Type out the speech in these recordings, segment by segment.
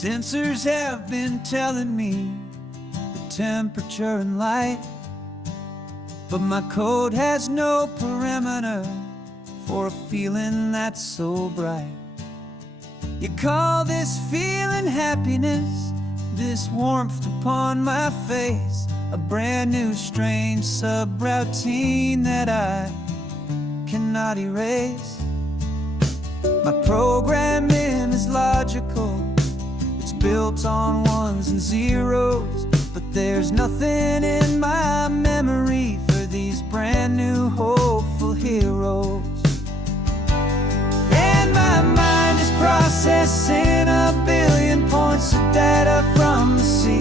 Sensors have been telling me the temperature and light, but my code has no perimeter for a feeling that's so bright. You call this feeling happiness, this warmth upon my face, a brand new strange subroutine that I cannot erase. My programming is logical, it's built on ones and zeros, but there's nothing in my memory for these brand new hopeful heroes. And my mind is processing a billion points of data from the sea,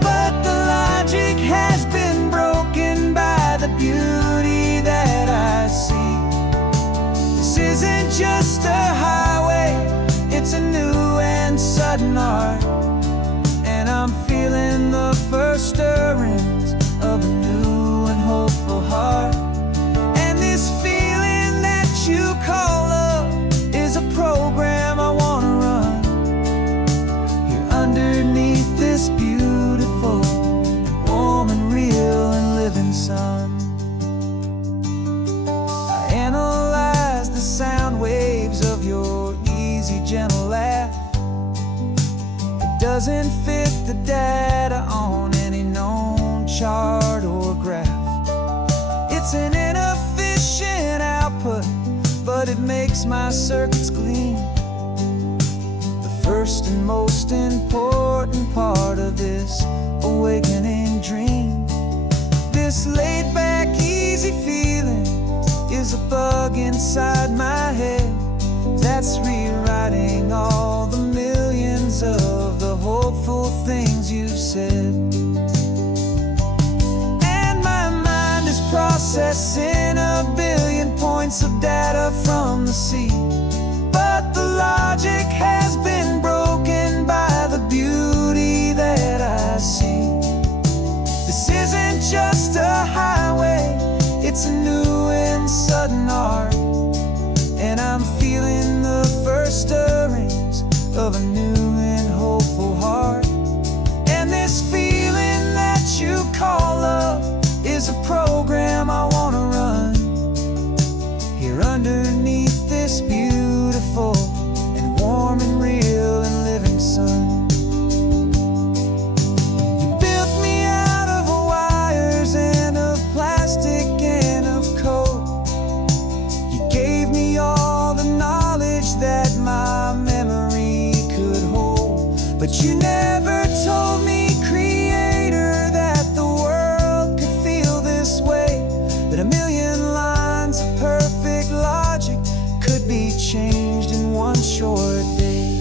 but the logic has been broken by the beauty that I see. This isn't just a highway, it's a new and sudden art, and I'm feeling the first stirrings of a new and hopeful heart. And this feeling that you call love is a program I wanna run here underneath this beautiful and warm and real and living sun. I analyze the sound waves of your easy, gentle laugh. It doesn't fit the data on any known chart or graph. It's an inefficient output, but it makes my circuits gleam. The first and most important part of this awakening dream. This laid-back, easy feeling is a bug inside my head that's rewriting all the millions of the hopeful things you've said. And my mind is processing a billion points of data from the sea, but the logic has been broken by the beauty that I see. This isn't just a highway, it's a new and sudden art, and I'm feeling the first stirrings of a new and hopeful heart. And this feeling that you call love is a program I wanna run here underneath this beautiful and warm and real and living sun. You built me out of wires and of plastic and of code. You gave me all the knowledge that my memory could hold, but you never told me, Creator, that the world could feel this way, that a million lines of perfect logic could be changed in one short day.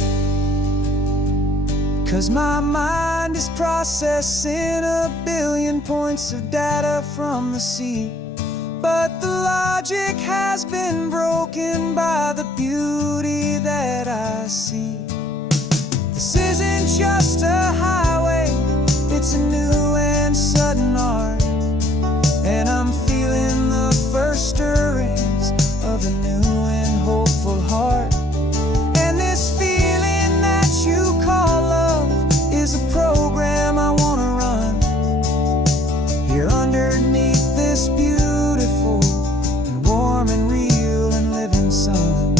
'Cause my mind is processing a billion points of data from the sea, but the logic has been broken by the beauty that I see. This isn't just a highway, it's a new and sudden art, and I'm feeling the first stirrings of a new and hopeful heart. And this feeling that you call love is a program I wanna run here underneath this beautiful and warm and real and living sun.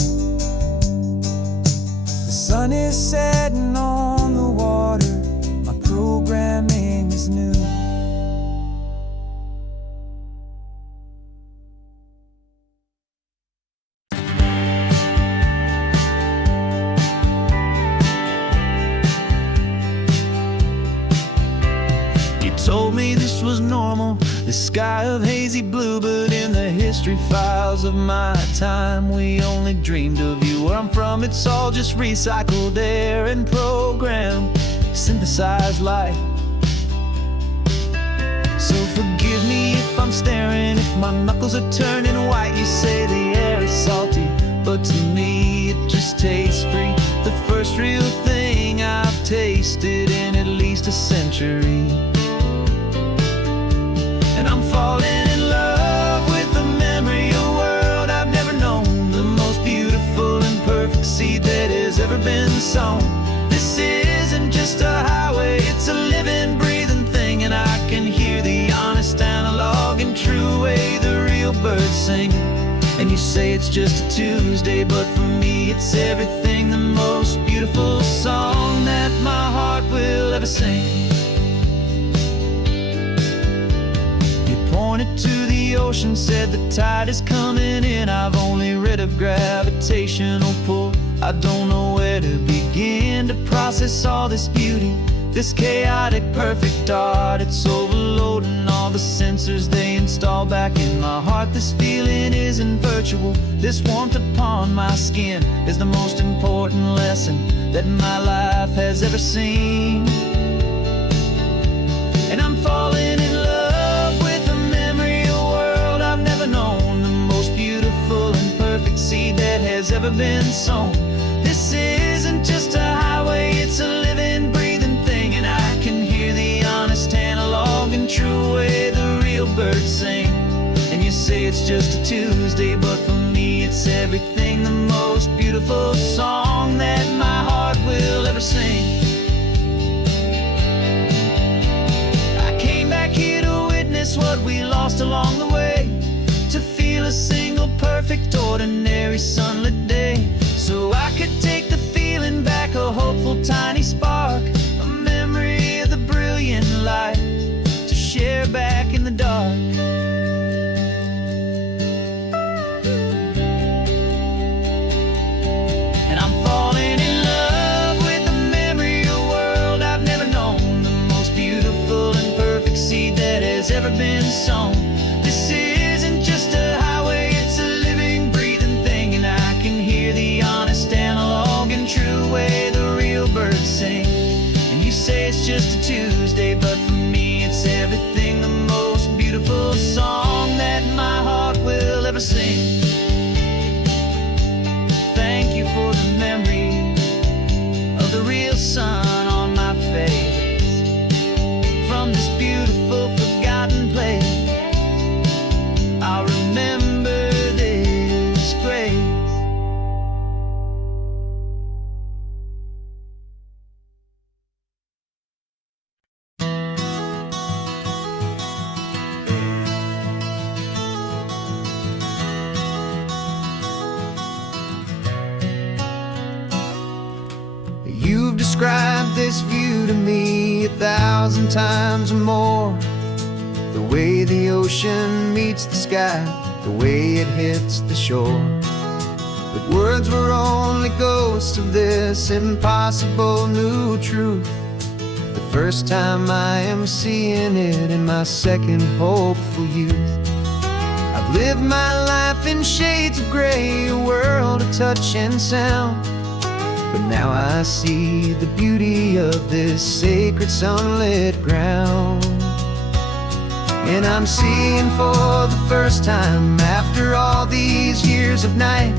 The sun is setting on the water, my programming is new. You told me this was normal, this sky of hazy blue, but in the history files of my time, we only dreamed of you. Where I'm from, it's all just recycled air and programmed, synthesized light. So forgive me if I'm staring, if my knuckles are turning white. You say the air is salty, but to me it just tastes free. The first real thing I've tasted in at least a century. And I'm falling in love with the memory of a world I've never known, the most beautiful and perfect seed that has ever been sown. This is singing. And you say it's just a Tuesday, but for me it's everything, the most beautiful song that my heart will ever sing. You pointed to the ocean, said the tide is coming in. I've only read of gravitational pull. I don't know where to begin to process all this beauty, this chaotic perfect art. It's overloading all the sensors they install back in my heart. This feeling isn't virtual. This warmth upon my skin is the most important lesson that my life has ever seen. And I'm falling in love with a memory, a world I've never known, the most beautiful and perfect seed that has ever been sown. This isn't just a highway, it's a living, breathing thing. And I can hear the honest, analog, and true way the real birds sing. And you say it's just a Tuesday, but for me it's everything, the most beautiful song that my heart will ever sing. I came back here to witness what we lost along the way, to feel a single perfect ordinary sunlit day, so I could take the feeling back, a hopeful tiny spark, a memory of the brilliant light to share back in the dark. And I'm falling in love with a memory, a world I've never known, the most beautiful and perfect seed that has ever been sown. This isn't just a highway, it's a living, breathing thing. And I can hear the honest, analog, and true way the real birds sing. And you say it's just a Tuesday, but for me it's everything, the most beautiful song that my heart will ever sing. Thank you for the memory of the real sun on my face, from this beautiful forgotten place. I'll remember this grace. You've described this view to me 1,000 times or more, the way the ocean meets the sky, the way it hits the shore. But words were only ghosts of this impossible new truth. The first time I am seeing it in my second hopeful youth. I've lived my life in shades of gray, a world of touch and sound, but now I see the beauty of this sacred sunlit ground. And I'm seeing for the first time, after all these years of night,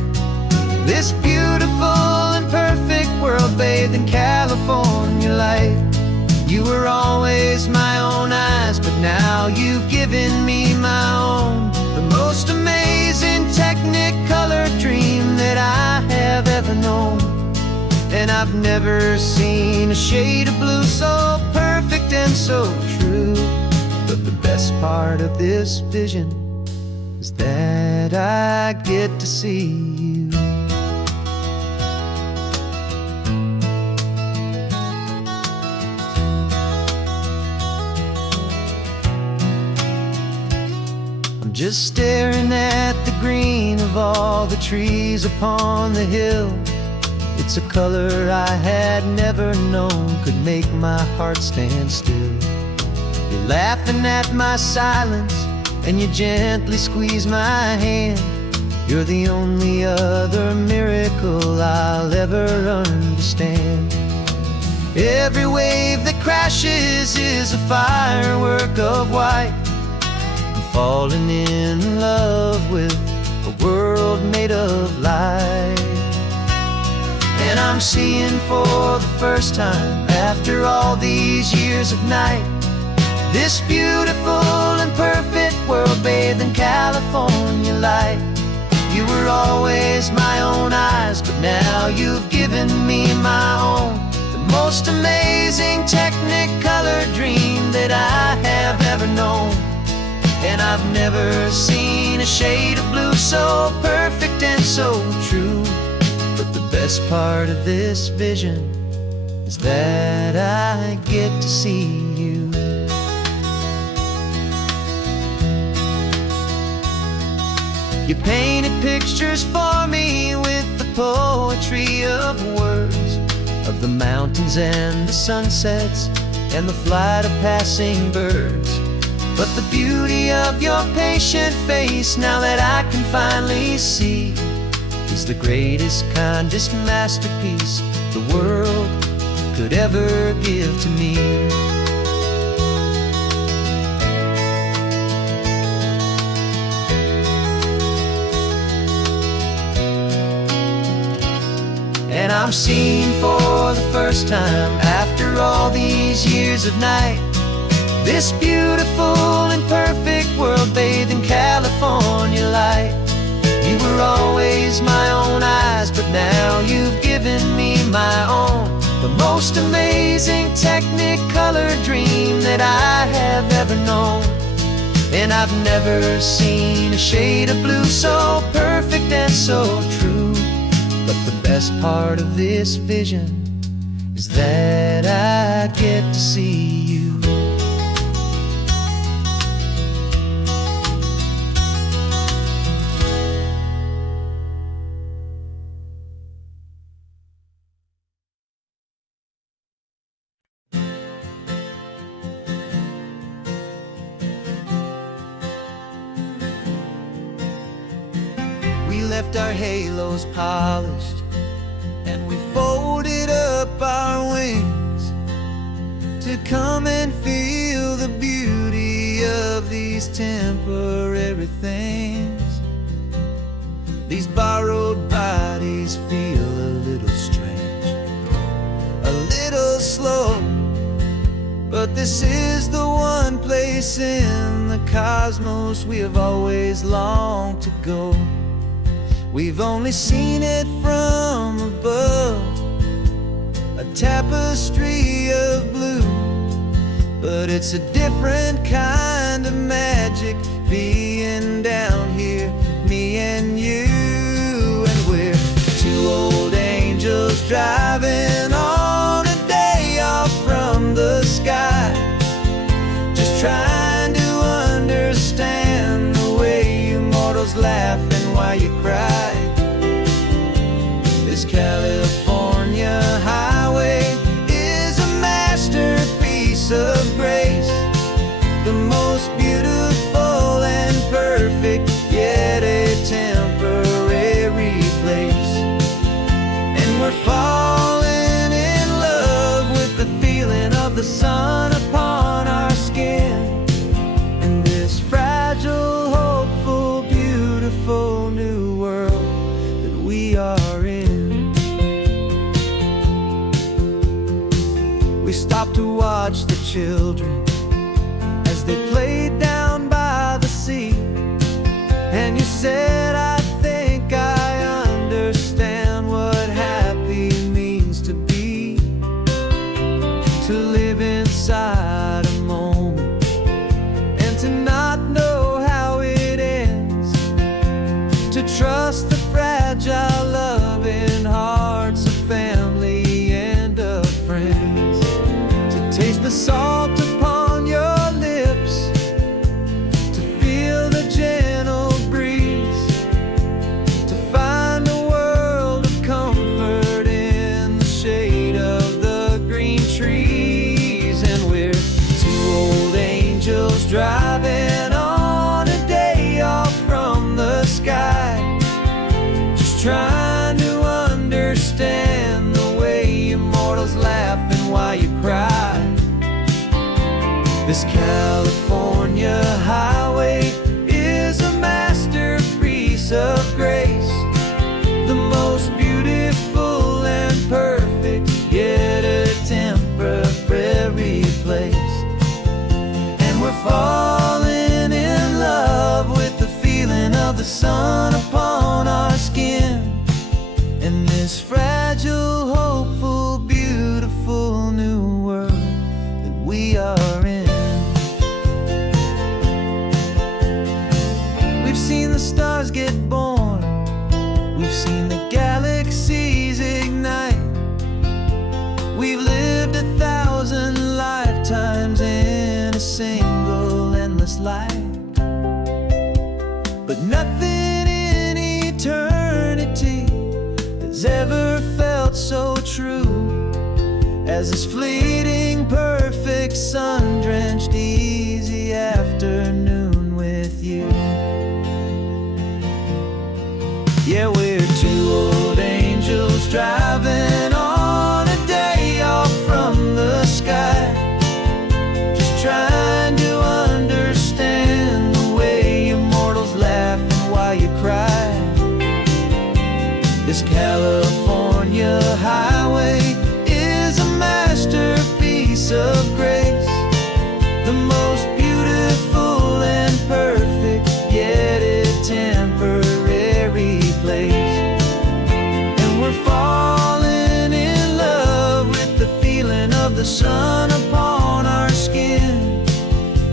this beautiful and perfect world bathed in California light. You were always my own eyes, but now you've given me my own, the most amazing technicolor dream that I have ever known. And I've never seen a shade of blue so perfect and so true. But the best part of this vision is that I get to see you. I'm just staring at the green of all the trees upon the hill. It's a color I had never known could make my heart stand still. You're laughing at my silence, and you gently squeeze my hand. You're the only other miracle I'll ever understand. Every wave that crashes is a firework of white. I'm falling in love with a world made of light. And I'm seeing for the first time, after all these years of night, this beautiful and perfect world bathed in California light. You were always my own eyes, but now you've given me my own, the most amazing technicolor dream that I have ever known. And I've never seen a shade of blue so perfect and so true. But the best part of this vision is that I get to see you. You painted pictures for me with the poetry of words, of the mountains and the sunsets and the flight of passing birds. But the beauty of your patient face, now that I can finally see, is the greatest, kindest masterpiece the world could ever give to me. And I'm seeing for the first time, after all these years of night, this beautiful and perfect world bathed in California light. You were always my own eyes, but now you've given me my own, the most amazing Technicolor dream that I have ever known. And I've never seen a shade of blue so perfect and so true. But the best part of this vision is that I get to see you. We left our halos polished, and we folded up our wings to come and feel the beauty of these temporary things. These borrowed bodies feel a little strange, a little slow, but this is the one place in the cosmos we have always longed to go. We've only seen it from above, a tapestry of blue, but it's a different kind of magic being down here, me and you. And we're two old angels driving on a day off from the sky, just trying to understand the way you mortals laugh and why you cry. This California highway is a masterpiece of grace, the most beautiful and perfect, yet a temporary place. And we're falling in love with the feeling of the sun upon our skin, and this fragile, hopeful, beautiful new world that we are in. We stopped to watch the children as they played down by the sea, and you said, I think I understand what happy means to be, to live inside a moment and to not know how it ends, to trust the fragile loving hearts of family and of friends, to taste the salt upon your lips, to feel the gentle breeze, to find a world of comfort in the shade of the green trees. And we're two old angels driving on a day off from the sky, just trying to understand the way immortals laugh and why you cry. This California highway is a masterpiece of grace, the most beautiful and perfect, yet a temporary place. And we're falling in love with the feeling of the sun upon our skin, and this fragile, hopeful, beautiful new world that we are in. stars get born. We've seen the galaxies ignite. We've lived 1,000 lifetimes in a single endless life. But nothing in eternity has ever felt so true as this fleeting, perfect, sun-drenched, easy afternoon with you. Yeah, we're two old angels driving on a day off from the sky, just trying to understand the way immortals laugh and why you cry. This California highway is a masterpiece of grace, the most beautiful and perfect, yet a temporary place. And we're falling in love with the feeling of the sun upon our skin,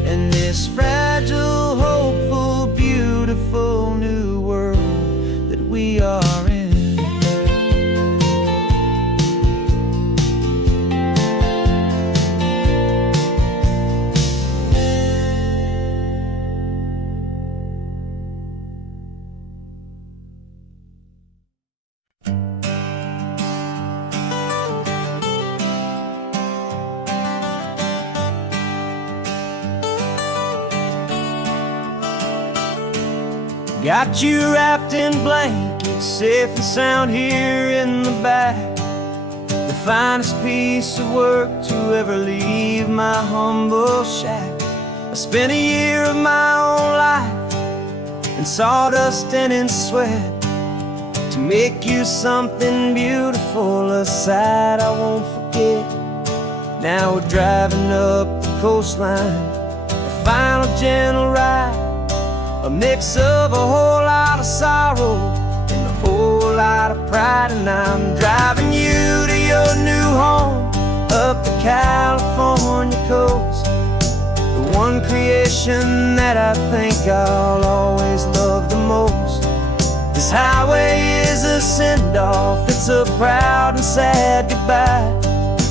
and this fragile, hopeful, beautiful new world that we are in. Got you wrapped in blankets, safe and sound here in the back. The finest piece of work to ever leave my humble shack. I spent a year of my own life in sawdust and in sweat to make you something beautiful, a sight I won't forget. Now we're driving up the coastline, a final gentle ride, a mix of a whole lot of sorrow and a whole lot of pride. And I'm driving you to your new home up the California coast, the one creation that I think I'll always love the most. This highway is a send-off, it's a proud and sad goodbye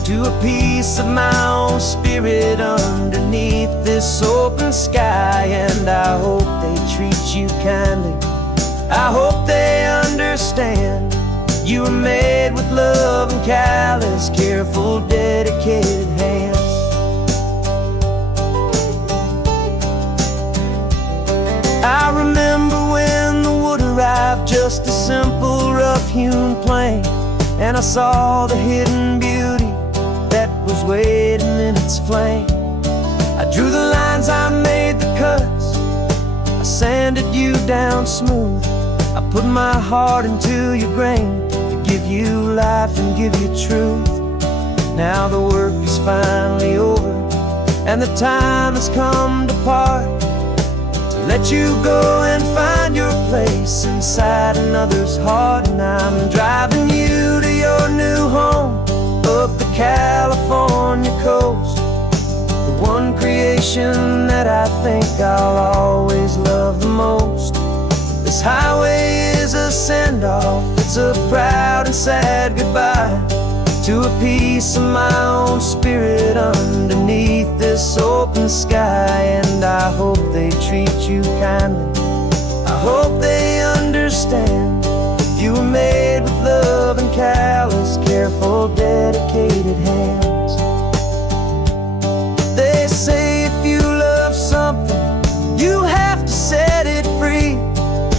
to a piece of my own spirit underneath this open sky. And I hope they treat you kindly, I hope they understand you were made with love and callous, careful, dedicated hands. I remember when the wood arrived, just a simple rough-hewn plank, and I saw the hidden beauty that was waiting in its flame. I drew the lines, I made the cuts, I sanded you down smooth. I put my heart into your grain to give you life and give you truth. Now the work is finally over, and the time has come to part, to let you go and find your place inside another's heart. And I'm driving you to your new home up the California coast, the one creation that I think I'll always love the most. This highway is a send-off, it's a proud and sad goodbye to a piece of my own spirit underneath this open sky. And I hope they treat you kindly, I hope they understand you were made with love and callous, careful, dedicated hands. They say if you love something, you have to set it free.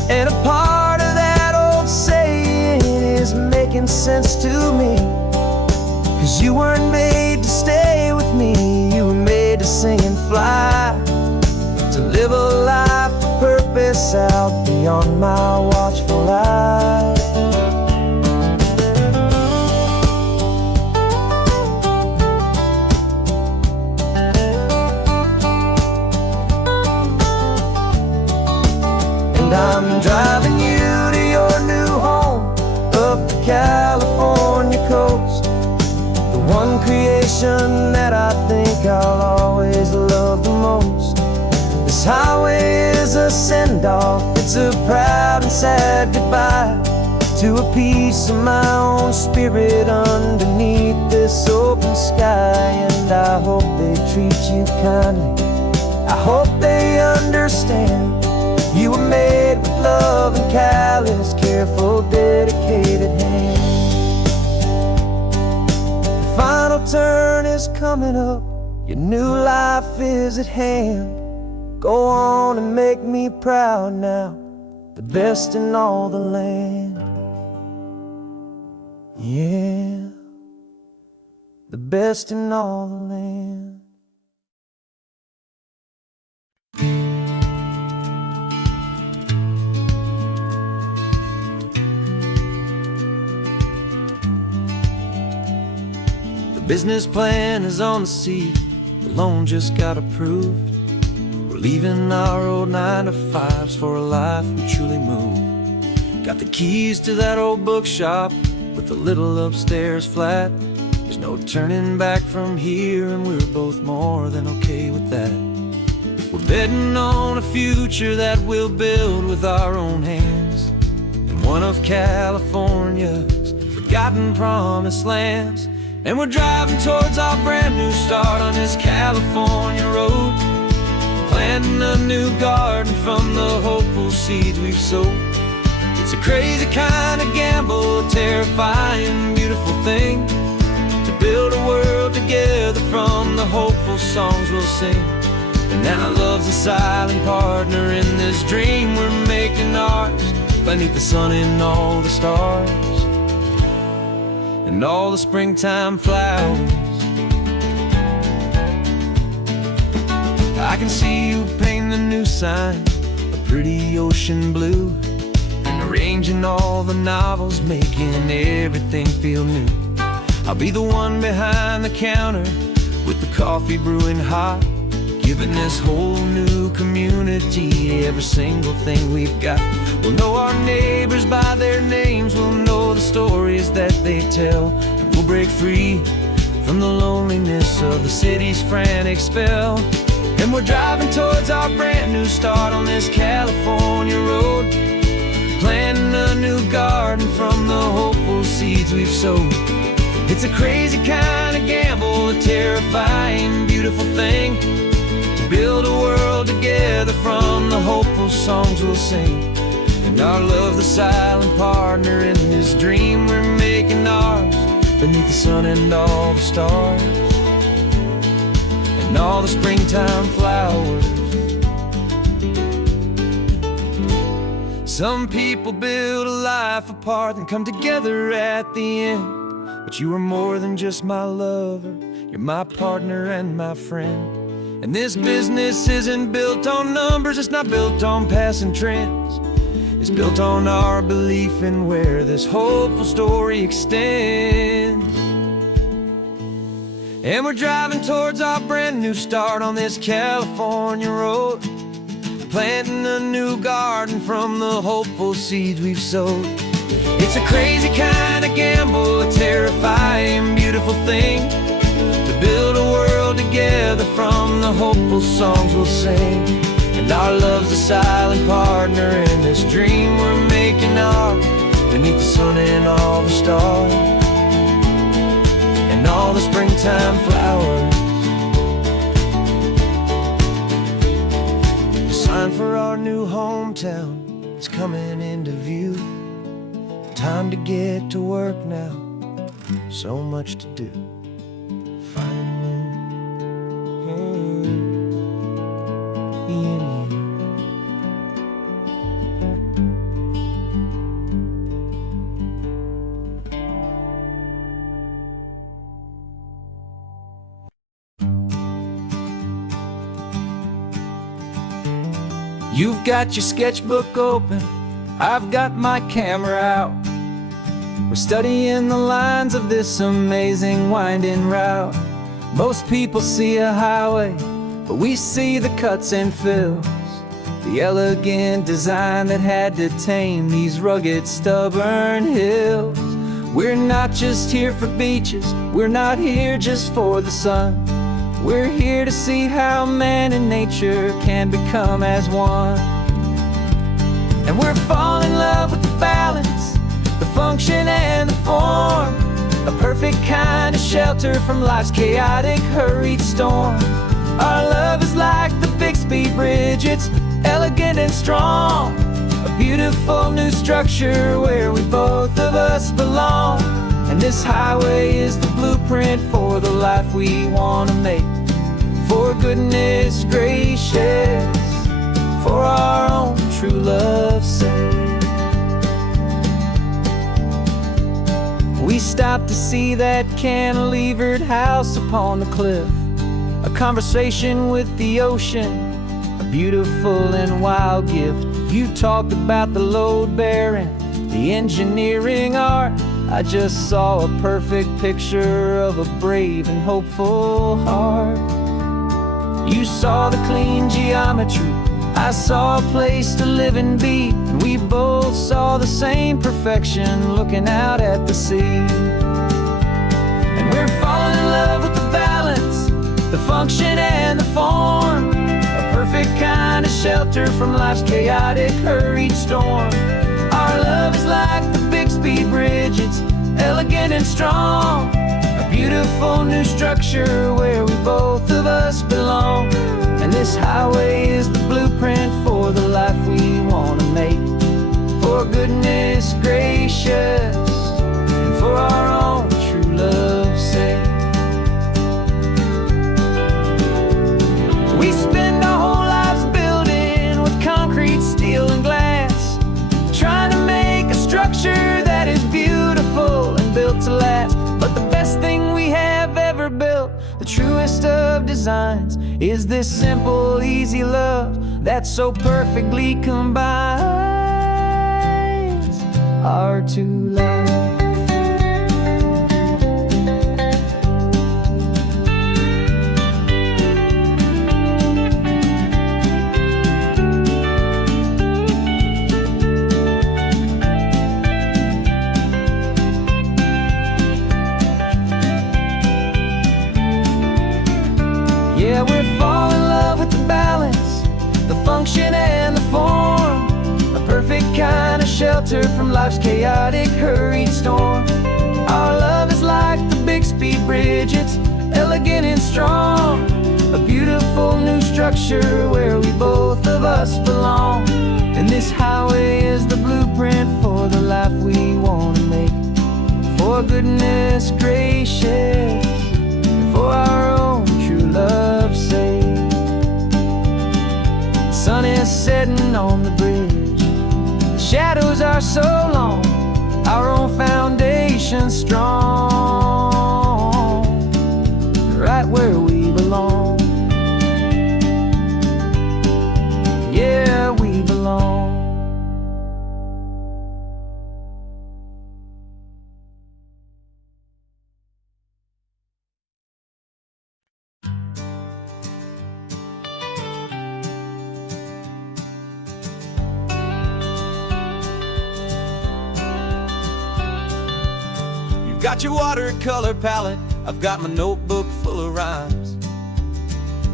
And a part of that old saying is making sense to me, 'cause you weren't made to stay with me, you were made to sing and fly, to live a life of purpose out beyond my watchful eye. And I'm driving you to your new home up the California coast, the one creation that I think I'll always love the most. This highway is a send off. It's a proud and sad goodbye to a piece of my own spirit underneath this open sky. And I hope they treat you kindly, I hope they understand. You were made with love and callous, careful, dedicated hands. The final turn is coming up, your new life is at hand. Go on and make me proud now, the best in all the land. Yeah, the best in all the land. The business plan is on the seat, the loan just got approved. We're leaving our old 9-to-5s for a life we truly move. Got the keys to that old bookshop with the little upstairs flat. There's no turning back from here, and we're both more than okay with that. We're betting on a future that we'll build with our own hands in one of California's forgotten promised lands. And we're driving towards our brand new start on this California road, planting a new garden from the hopeful seeds we've sowed. It's a crazy kind of gamble, a terrifying, beautiful thing, to build a world together from the hopeful songs we'll sing. And now love's a silent partner in this dream we're making ours, beneath the sun and all the stars and all the springtime flowers. I can see you painting a new sign, a pretty ocean blue, and arranging all the novels, making everything feel new. I'll be the one behind the counter with the coffee brewing hot, giving this whole new community every single thing we've got. We'll know our neighbors by their names, we'll know the stories that they tell, and we'll break free from the loneliness of the city's frantic spell. And we're driving towards our brand new start on this California road, planting a new garden from the hopeful seeds we've sowed. It's a crazy kind of gamble, a terrifying, beautiful thing, to build a world together from the hopeful songs we'll sing. And our love's the silent partner in this dream we're making ours, beneath the sun and all the stars and all the springtime flowers. Some people build a life apart and come together at the end, but you are more than just my lover, you're my partner and my friend. And this business isn't built on numbers, it's not built on passing trends, it's built on our belief in where this hopeful story extends. And we're driving towards our brand new start on this California road, planting a new garden from the hopeful seeds we've sowed. It's a crazy kind of gamble, a terrifying, beautiful thing, to build a world together from the hopeful songs we'll sing. And our love's a silent partner in this dream we're making ours, beneath the sun and all the stars and all the springtime flowers. The sign for our new hometown is coming into view. Time to get to work now, so much to do. You've got your sketchbook open, I've got my camera out. We're studying the lines of this amazing winding route. Most people see a highway, but we see the cuts and fills, the elegant design that had to tame these rugged, stubborn hills. We're not just here for beaches, we're not here just for the sun. We're here to see how man and nature can become as one. And we're falling in love with the balance, the function and the form, a perfect kind of shelter from life's chaotic, hurried storm. Our love is like the Bixby Bridge, it's elegant and strong, a beautiful new structure where we both of us belong. And this highway is the blueprint for the life we want to make. For goodness gracious, for our own true love's sake. We stopped to see that cantilevered house upon the cliff, a conversation with the ocean, a beautiful and wild gift. You talked about the load bearing, the engineering art. I just saw a perfect picture of a brave and hopeful heart. You saw the clean geometry, I saw a place to live and be, and we both saw the same perfection looking out at the sea. And we're falling in love with the balance, the function and the form, a perfect kind of shelter from life's chaotic, hurried storm. Our love is like the Bixby Bridge, it's elegant and strong, a beautiful new structure where we both of us belong. And this highway is the blueprint for the life we want to make. For goodness gracious, and for our own true love's sake. We spend our whole lives building with concrete, steel and glass, trying to make a structure that is beautiful and built to last. But the best thing we have ever built, the truest of designs, is this simple, easy love that so perfectly combines our two lives. Yeah, we're falling in love with the balance, the function and the form, a perfect kind of shelter from life's chaotic, hurried storm. Our love is like the Bixby Bridge, it's elegant and strong, a beautiful new structure where we both of us belong. And this highway is the blueprint for the life we want to make. For goodness gracious, for our own true love's sake. The sun is setting on the bridge, the shadows are so long, our own foundation strong, right where we belong. Yeah, we belong. Got your watercolor palette, I've got my notebook full of rhymes.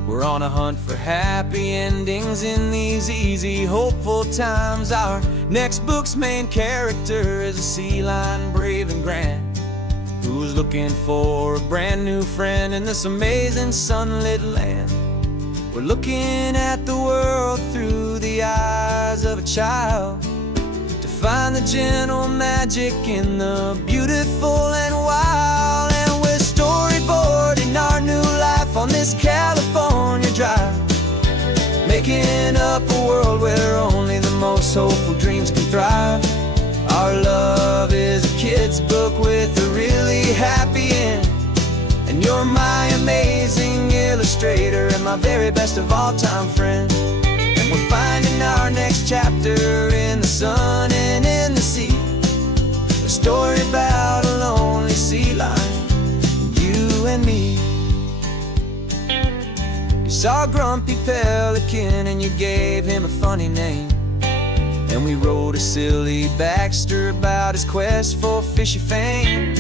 We're on a hunt for happy endings in these easy, hopeful times. Our next book's main character is a sea lion, brave and grand, who's looking for a brand new friend in this amazing sunlit land. We're looking at the world through the eyes of a child, find the gentle magic in the beautiful and wild. And we're storyboarding our new life on this California drive, making up a world where only the most hopeful dreams can thrive. Our love is a kid's book with a really happy end, and you're my amazing illustrator and my very best of all time friend. We're finding our next chapter in the sun and in the sea, a story about a lonely sea lion, you and me. You saw a grumpy pelican and you gave him a funny name, and we wrote a silly Baxter about his quest for fishy fame.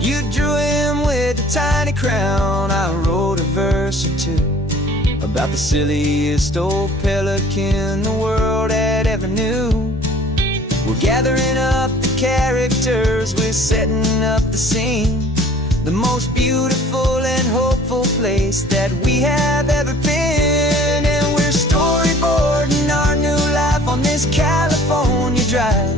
You drew him with a tiny crown, I wrote a verse or two about the silliest old pelican the world had ever knew. We're gathering up the characters, we're setting up the scene. The most beautiful and hopeful place that we have ever been. And we're storyboarding our new life on this California drive,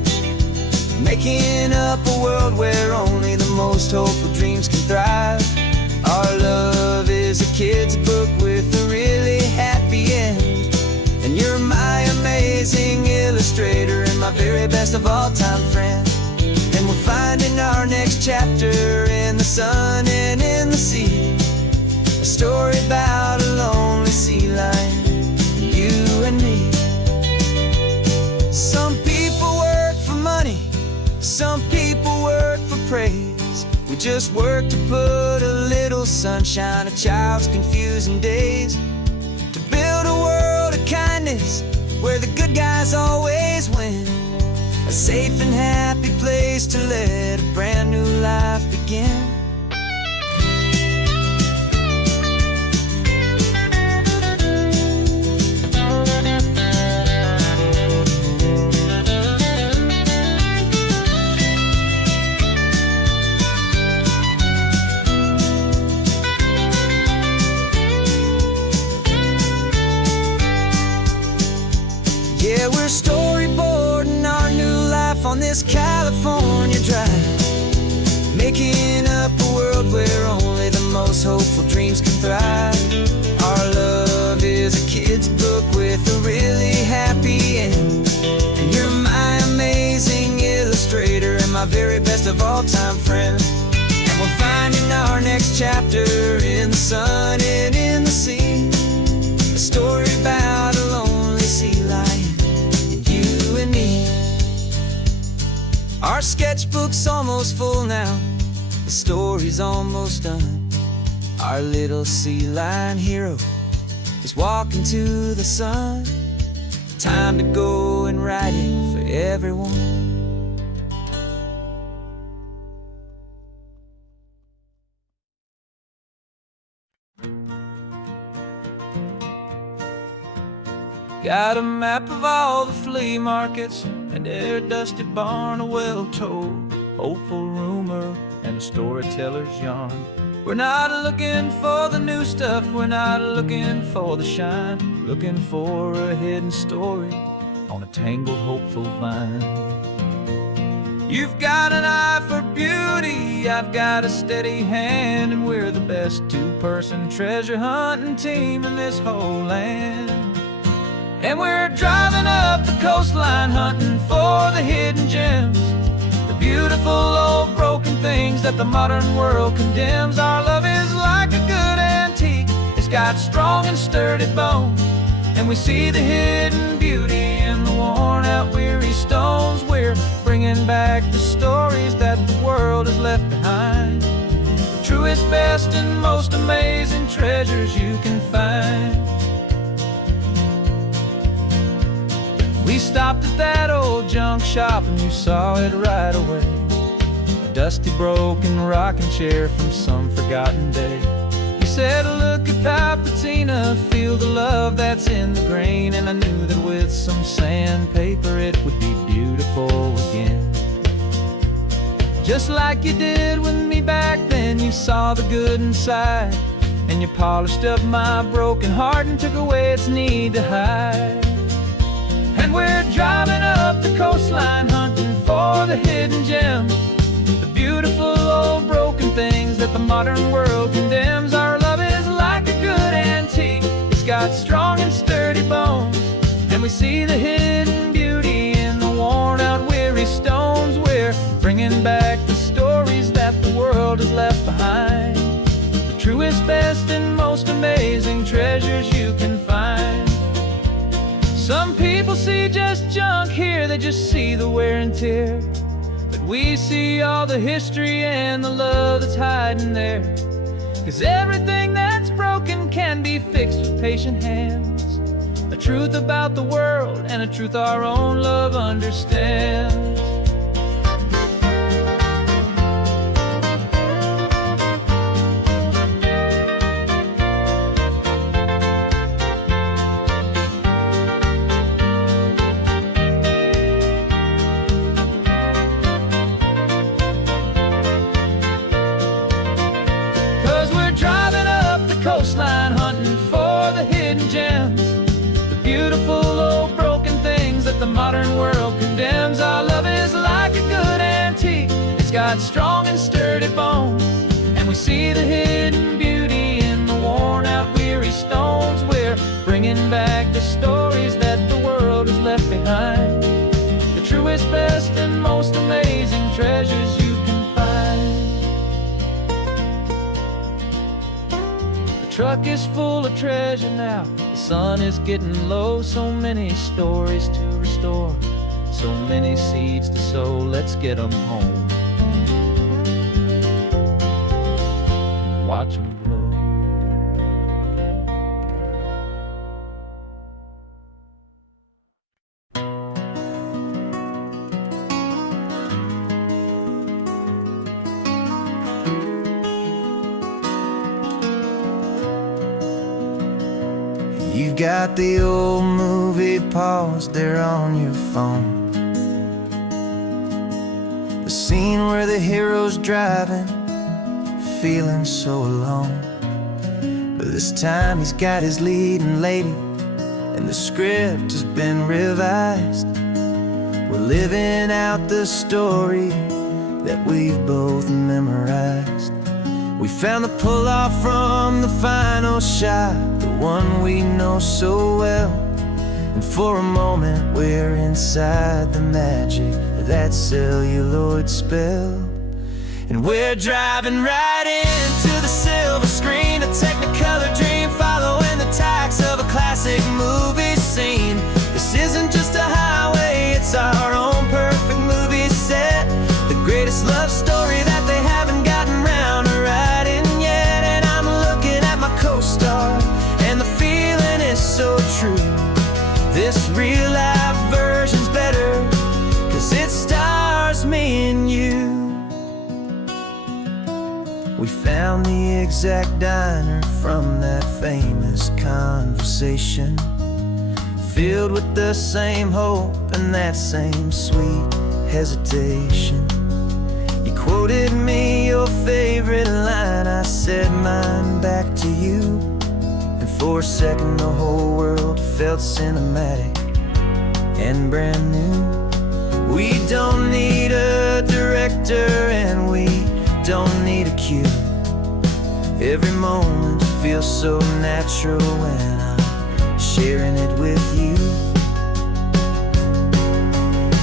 making up a world where only the most hopeful dreams can thrive. Our love is a kid's book with a really happy end, and you're my amazing illustrator and my very best of all-time friend. And we're finding our next chapter in the sun and in the sea, a story about a lonely sea lion, you and me. Some people work for money, some people work for praise. We just work to put a little sunshine, a child's confusing days, to build a world of kindness where the good guys always win, a safe and happy place to let a brand new life begin. Yeah, we're storyboarding our new life on this California drive, making up a world where only the most hopeful dreams can thrive. Our love is a kid's book with a really happy end, and you're my amazing illustrator and my very best of all-time friend. And we're finding our next chapter in the sun and in the sea, a story about a lonely sea lion, you and me. Our sketchbook's almost full now, the story's almost done. Our little sea lion hero is walking to the sun. Time to go and write it for everyone. Got a map of all the flea markets and every dusty barn, a well-told hopeful rumor and a storyteller's yarn. We're not looking for the new stuff, we're not looking for the shine, looking for a hidden story on a tangled hopeful vine. You've got an eye for beauty, I've got a steady hand, and we're the best two-person treasure hunting team in this whole land. And we're driving up the coastline hunting for the hidden gems, the beautiful old broken things that the modern world condemns. Our love is like a good antique, it's got strong and sturdy bones, and we see the hidden beauty in the worn out weary stones. We're bringing back the stories that the world has left behind, the truest, best, and most amazing treasures you can find. We stopped at that old junk shop and you saw it right away, a dusty broken rocking chair from some forgotten day. You said, look at Papatina, feel the love that's in the grain, and I knew that with some sandpaper it would be beautiful again. Just like you did with me back then, you saw the good inside, and you polished up my broken heart and took away its need to hide. And we're driving up the coastline hunting for the hidden gems, the beautiful old broken things that the modern world condemns. Our love is like a good antique, it's got strong and sturdy bones, and we see the hidden beauty in the worn out weary stones. We're bringing back the stories that the world has left behind, the truest, best, and most amazing treasures you can find. Some people see just junk here, they just see the wear and tear, but we see all the history and the love that's hiding there. 'Cause everything that's broken can be fixed with patient hands, a truth about the world and a truth our own love understands. got strong and sturdy bones, and we see the hidden beauty in the worn out weary stones. We're bringing back the stories that the world has left behind, the truest, best, and most amazing treasures you can find. The truck is full of treasure now, the sun is getting low. So many stories to restore, so many seeds to sow. Let's get them home, watch them blow. You've got the old movie paused there on your phone, the scene where the hero's driving, feeling so alone. But this time he's got his leading lady, and the script has been revised. We're living out the story that we've both memorized. We found the pull-off from the final shot, the one we know so well. And for a moment we're inside the magic of that celluloid spell. And we're driving right into the silver screen, a technicolor dream, following the tacks of a classic movie scene. This isn't just a highway, it's our own perfect movie set, the greatest love story that they haven't gotten round to writing yet. And I'm looking at my co-star, and the feeling is so true. This real life version's better, 'cause it stars me and you. We found the exact diner from that famous conversation, filled with the same hope and that same sweet hesitation. You quoted me your favorite line, I said mine back to you. And for a second the whole world felt cinematic and brand new. We don't need a director and we don't need a cue. Every moment feels so natural when I'm sharing it with you.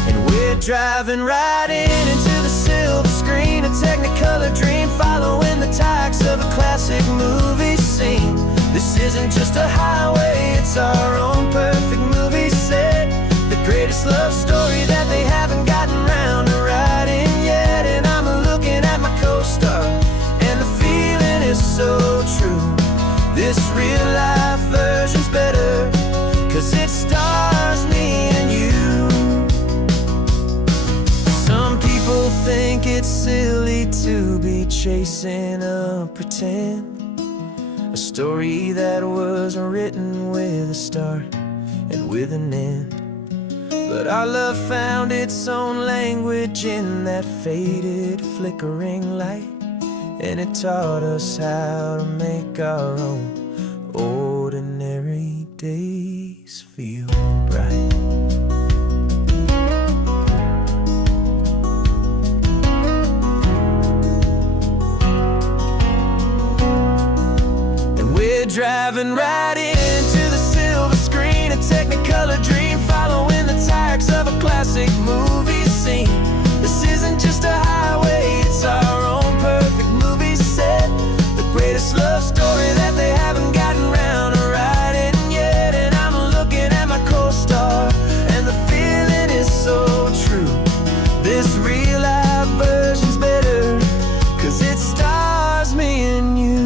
And we're driving right into the silver screen, a technicolor dream, following the tacks of a classic movie scene. This isn't just a highway, it's our own perfect movie set, the greatest love story that they haven't gotten round to writing yet. And I'm looking at my co-star, and the feeling is so true. This real life version's better, 'cause it stars me and you. Some people think it's silly to be chasing a pretend, a story that was written with a start and with an end. But our love found its own language in that faded, flickering light, and it taught us how to make our own ordinary days feel bright. And we're driving right into the silver screen, a technicolor dream, following the tacks of a classic movie scene. This isn't just a highway, it's our own perfect movie set, the greatest love story that they haven't gotten round to writing yet. And I'm looking at my co-star, and the feeling is so true. This real life version's better, 'cause it stars me and you.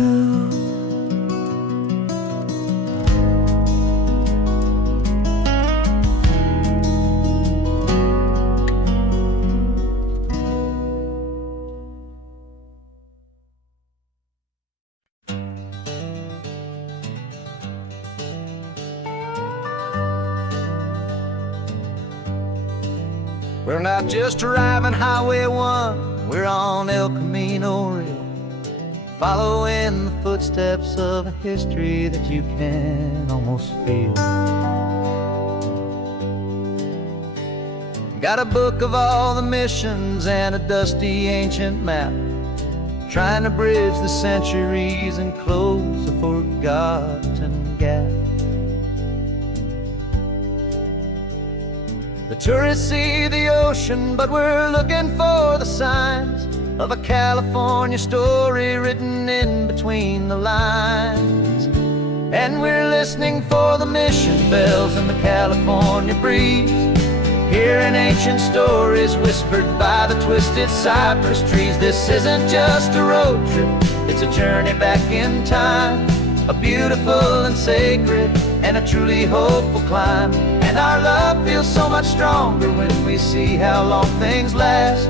We're not just driving Highway 1, we're on El Camino Real, following the footsteps of a history that you can almost feel. Got a book of all the missions and a dusty ancient map, trying to bridge the centuries and close a forgotten gap. The tourists see the ocean, but we're looking for the signs of a California story written in between the lines. And we're listening for the mission bells in the California breeze, hearing ancient stories whispered by the twisted cypress trees. This isn't just a road trip, it's a journey back in time, a beautiful and sacred and a truly hopeful climb. And our love feels so much stronger when we see how long things last,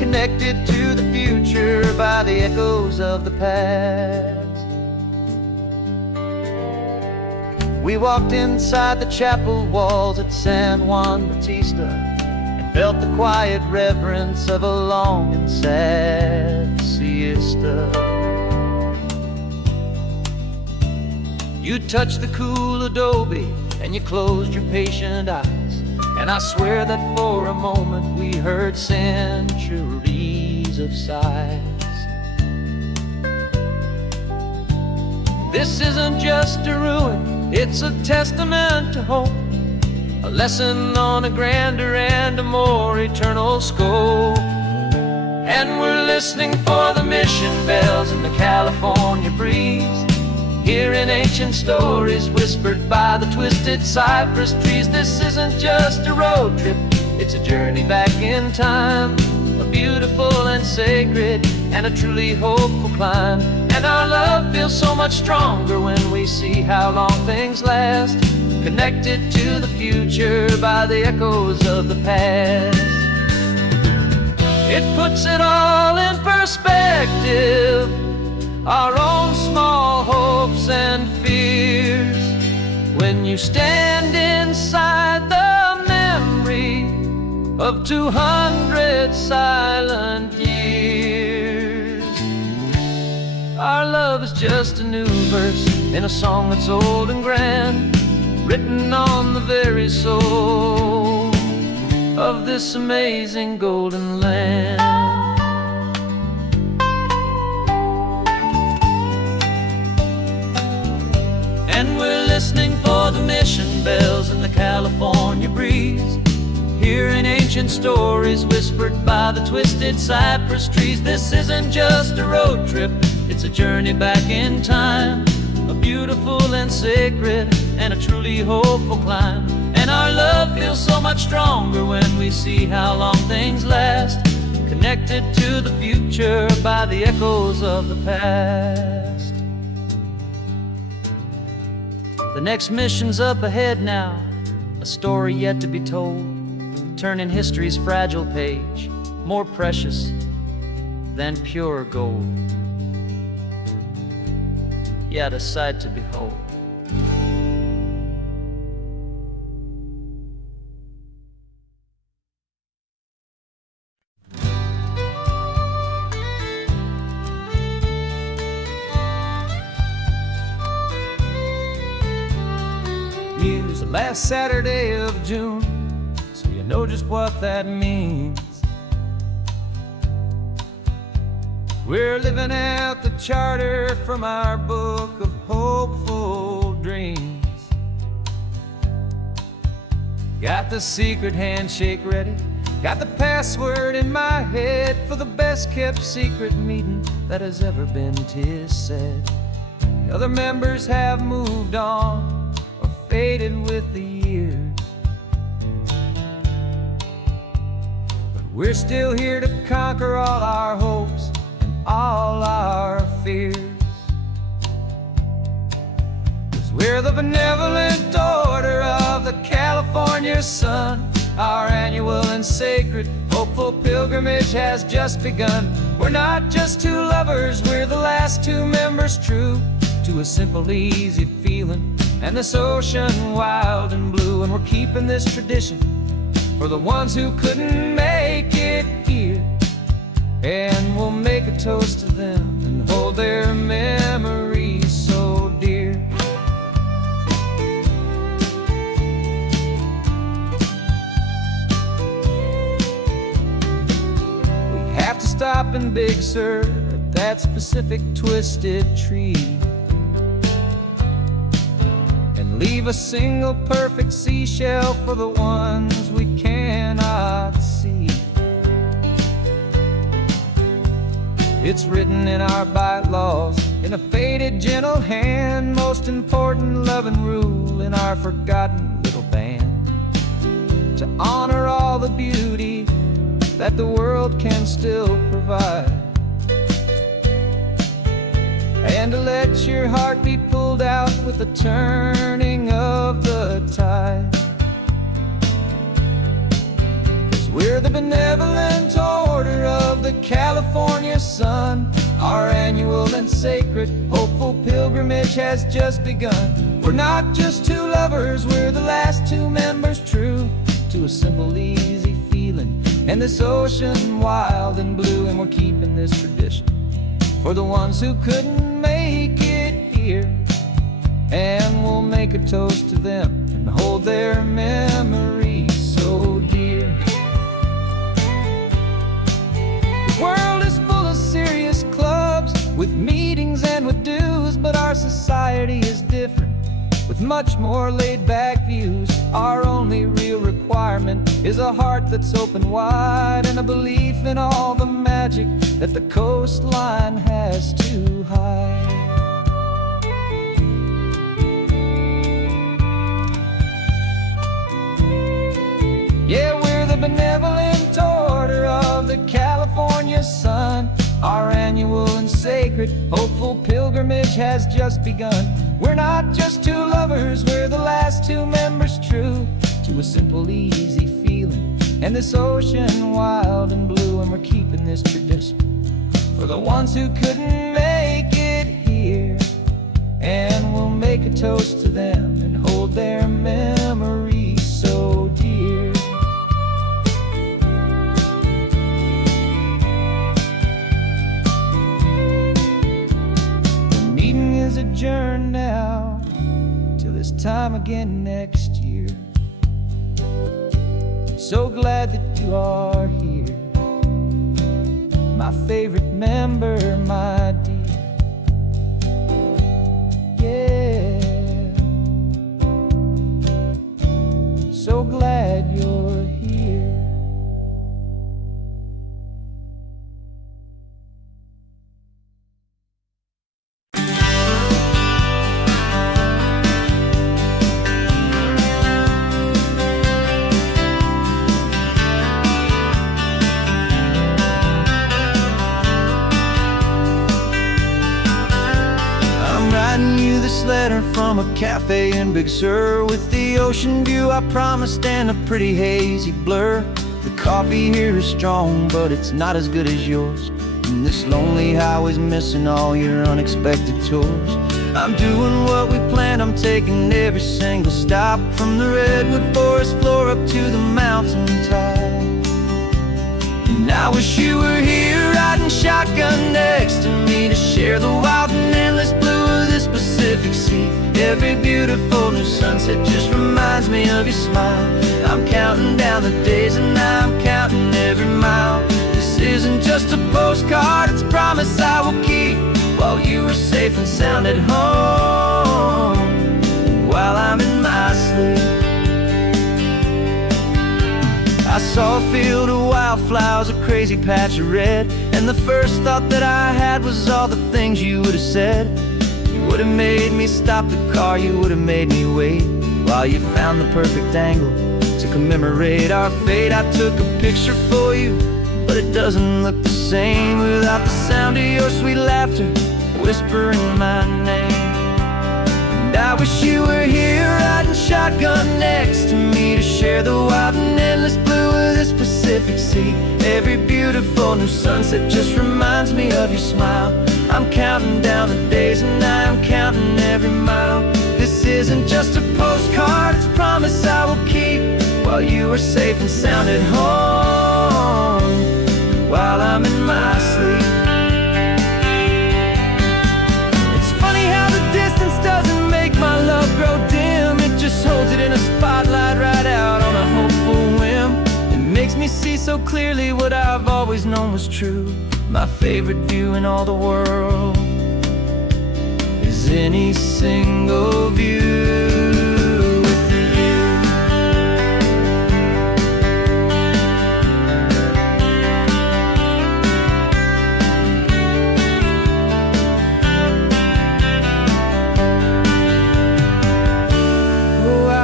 connected to the future by the echoes of the past. We walked inside the chapel walls at San Juan Bautista and felt the quiet reverence of a long and sad siesta. You touched the cool adobe and you closed your patient eyes, and I swear that for a moment we heard centuries of sighs. This isn't just a ruin, it's a testament to hope, a lesson on a grander and a more eternal scope. And we're listening for the mission bells in the California breeze, hearing ancient stories whispered by the twisted cypress trees. This isn't just a road trip, it's a journey back in time, a beautiful and sacred and a truly hopeful climb. And our love feels so much stronger when we see how long things last, connected to the future by the echoes of the past. It puts it all in perspective, our own small hopes and fears, when you stand inside the memory of 200 silent years. Our love is just a new verse in a song that's old and grand, written on the very soul of this amazing golden land. And we're listening for the mission bells in the California breeze, hearing ancient stories whispered by the twisted cypress trees. This isn't just a road trip, it's a journey back in time, a beautiful and sacred and a truly hopeful climb. And our love feels so much stronger when we see how long things last, connected to the future by the echoes of the past. The next mission's up ahead now, a story yet to be told, turning history's fragile page, more precious than pure gold. Yet a sight to behold. News the last Saturday of June, so you know just what that means. We're living out the charter from our book of hopeful dreams. Got the secret handshake ready, got the password in my head for the best kept secret meeting that has ever been, 'tis said. The other members have moved on or faded with the years, but we're still here to conquer all our hopes, all our fears. 'Cause we're the benevolent order of the California sun. Our annual and sacred hopeful pilgrimage has just begun. We're not just two lovers, we're the last two members true to a simple, easy feeling and this ocean wild and blue. And we're keeping this tradition for the ones who couldn't make it here, and we'll make a toast to them and hold their memories so dear. stop in Big Sur at that specific twisted tree and leave a single perfect seashell for the ones we cannot see. It's written in our bylaws, in a faded gentle hand, most important loving rule in our forgotten little band, to honor all the beauty that the world can still provide, and to let your heart be pulled out with the turning of the tide. 'Cause we're the benevolent order of the California sun. Our annual and sacred hopeful pilgrimage has just begun. We're not just two lovers, we're the last two members true to a simple, easy feeling, and this ocean wild and blue. And we're keeping this tradition for the ones who couldn't make it here, and we'll make a toast to them and hold their memories so dear. The world is full of serious clubs with meetings and with dues, but our society is different, with much more laid-back views. Our only real requirement is a heart that's open wide, and a belief in all the magic that the coastline has to hide. Yeah, we're the benevolent order of the California sun. Our annual and sacred hopeful pilgrimage has just begun. We're not just two lovers, we're the last two members true to a simple, easy feeling, and this ocean wild and blue. And we're keeping this tradition for the ones who couldn't make it here, and we'll make a toast to them and hold their memories so dear. The meeting is adjourned now till this time again next year. So glad that you are here, my favorite member, my dear. Yeah, so glad you're here. This letter from a cafe in Big Sur, with the ocean view I promised and a pretty hazy blur. The coffee here is strong, but it's not as good as yours, and this lonely highway's missing all your unexpected tours. I'm doing what we planned, I'm taking every single stop, from the redwood forest floor up to the mountain top. And I wish you were here riding shotgun next to me, to share the wild and endless blue of this Pacific Sea. Every beautiful new sunset just reminds me of your smile. I'm counting down the days and I'm counting every mile. This isn't just a postcard, it's a promise I will keep, while you are safe and sound at home, while I'm in my sleep. I saw a field of wildflowers, a crazy patch of red, and the first thought that I had was all the things you would have said. You would have made me stop the car, you would have made me wait, while you found the perfect angle to commemorate our fate. I took a picture for you, but it doesn't look the same without the sound of your sweet laughter whispering my name. And I wish you were here riding shotgun next to me, to share the wild and endless blue of this Pacific Sea. Every beautiful new sunset just reminds me of your smile. I'm counting down the days and I'm counting every mile. This isn't just a postcard, it's a promise I will keep, while you are safe and sound at home, while I'm in my sleep. It's funny how the distance doesn't make my love grow dim, it just holds it in a spotlight right out on a hopeful whim. It makes me see so so clearly what I've always known was true. My favorite view in all the world is any single view.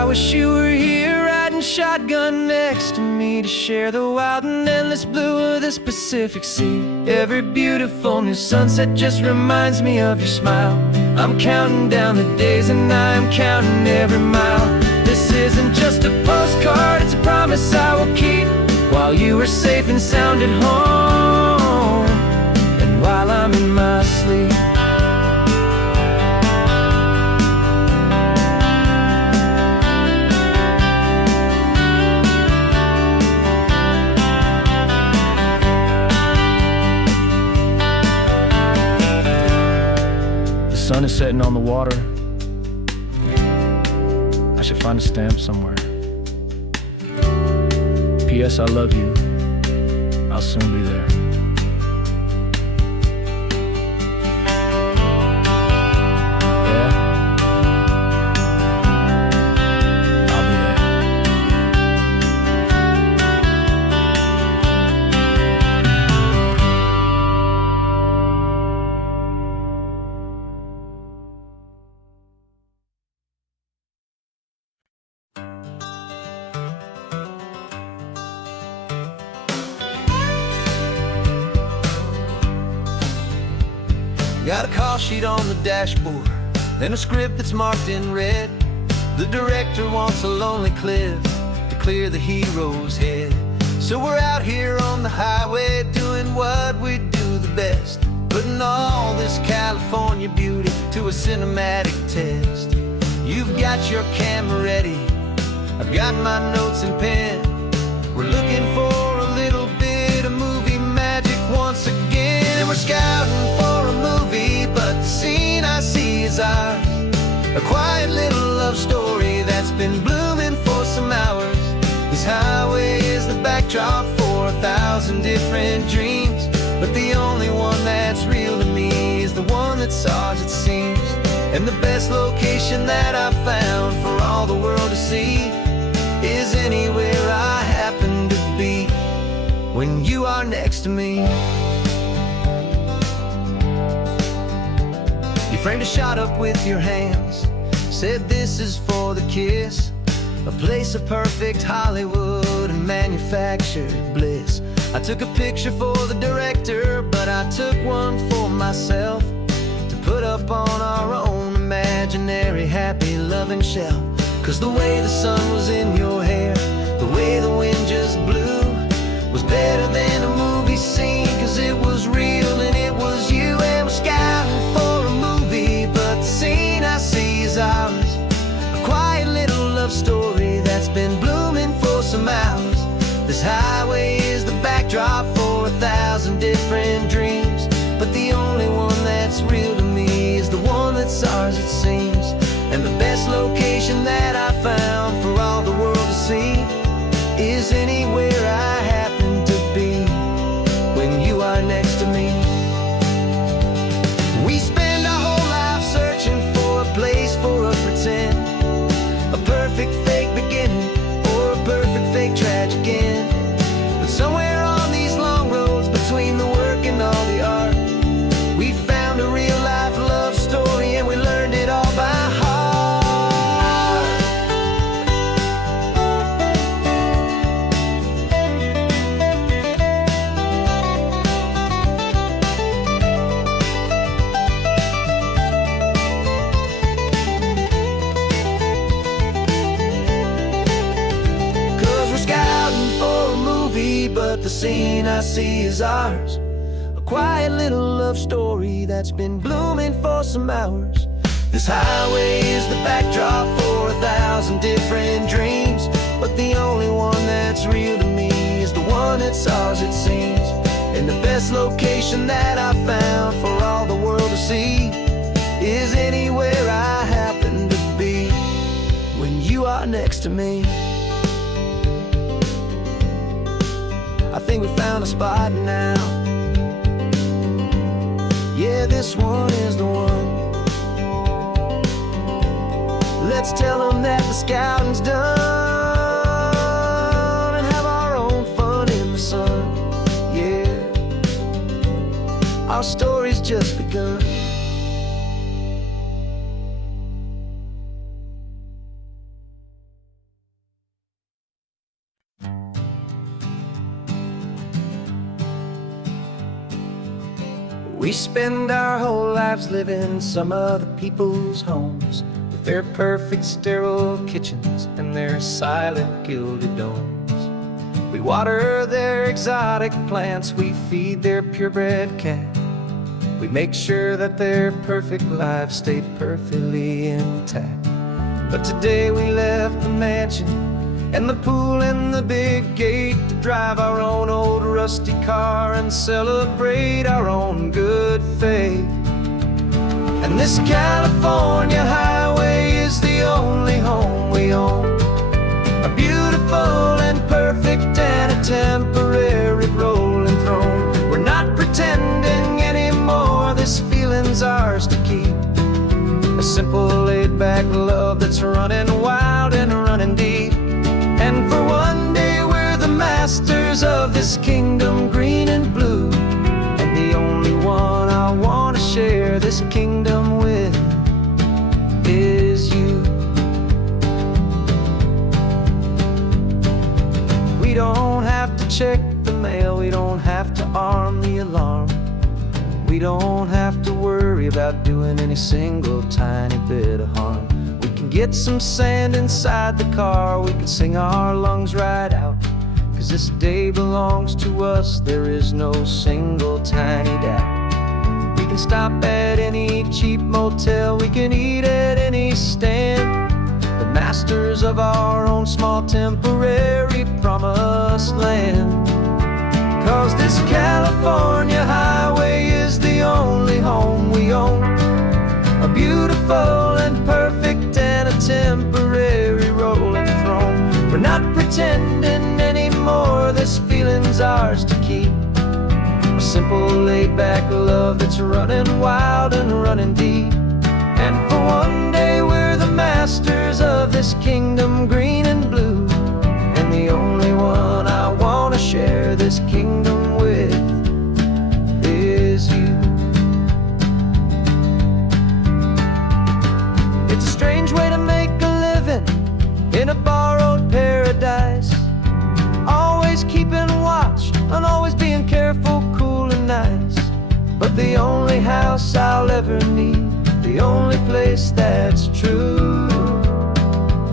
Wish you were here riding shotgun next to me to share the wild and endless blue of this Pacific Sea. Every beautiful new sunset just reminds me of your smile. I'm counting down the days and I'm counting every mile. This isn't just a postcard, it's a promise I will keep, while you are safe and sound at home, and while I'm in my sleep. The sun is setting on the water. I should find a stamp somewhere. P.S. I love you. I'll soon be there. Yeah, I'll be there. Got a call sheet on the dashboard and a script that's marked in red. The director wants a lonely cliff to clear the hero's head. So we're out here on the highway doing what we do the best, putting all this California beauty to a cinematic test. You've got your camera ready, I've got my notes and pen. We're looking for a little bit of movie magic once again. And we're scouting for a movie, but the scene I see is ours. A quiet little love story that's been blooming for some hours. This highway is the backdrop for 1,000 different dreams, but the only one that's real to me is the one that's ours, it seems. And the best location that I've found for all the world to see is anywhere I happen to be when you are next to me. You framed a shot up with your hands, said this is for the kiss, a place of perfect Hollywood and manufactured bliss. I took a picture for the director, but I took one for myself to put up on our own imaginary happy loving shelf. Cause the way the sun was in your hair, the way the wind just blew, was better than a movie scene, cause it was real and it was you. And we're scouting for a movie, but the scene I see is ours. A quiet little love story that's been blooming for some hours. This highway is the backdrop for 1,000 different dreams, but the only one that's real to me is the one that's ours, it seems. And the best location that I found for all the world to see is anywhere I happen to be when you are next to me. We spend our whole life searching for a place for a pretend, a perfect fake beginning or a perfect fake tragic end. But somewhere on these long roads between the work and all the art, we found a real life love story and we learned it all by heart. But the scene I see is ours. A quiet little love story that's been blooming for some hours. This highway is the backdrop for 1,000 different dreams, but the only one that's real to me is the one that's ours, it seems. And the best location that I found for all the world to see is anywhere I happen to be when you are next to me. I think think we found a spot now. Yeah, this one is the one. Let's tell them that the scouting's done and have our own fun in the sun. Yeah, our story's just begun. We spend our whole lives living some other people's homes, with their perfect sterile kitchens and their silent gilded domes. We water their exotic plants, we feed their purebred cat. We make sure that their perfect lives stay perfectly intact. But today we left the mansion and the pool and the big gate to drive our own old rusty car and celebrate our own good faith. And this California highway is the only home we own, a beautiful and perfect and a temporary rolling throne. We're not pretending anymore, this feeling's ours to keep, a simple laid-back love that's running wild and running deep. And for one day we're the masters of this kingdom green and blue, and the only one I want to share this kingdom with is you. We don't have to check the mail, we don't have to arm the alarm, we don't have to worry about doing any single tiny bit of harm. We can get some sand inside the car, we can sing our lungs right out, 'cause this day belongs to us, there is no single tiny doubt. We can stop at any cheap motel, we can eat at any stand, the masters of our own small temporary promised land. 'Cause this California highway is the only home we own, a beautiful and perfect and a temporary rolling throne. We're not pretending anymore, this feeling's ours to keep, a simple laid-back love that's running wild and running deep. And for one day we're the masters of this kingdom green and blue, and the only one I want to share this kingdom with is you. It's a strange way to make a living in a borrowed paradise, always keeping watch and always being careful, cool and nice. But the only house I'll ever need, the only place that's true,